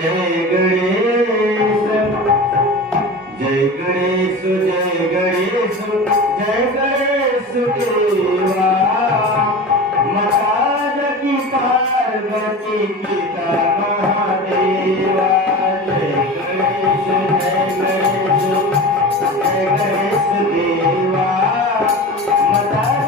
जय गणेश जय गणेश जय गणेश जय गणेश देवा माता जगी पार्वती पिता महादेवा जय गणेश जय गणेश देवा माता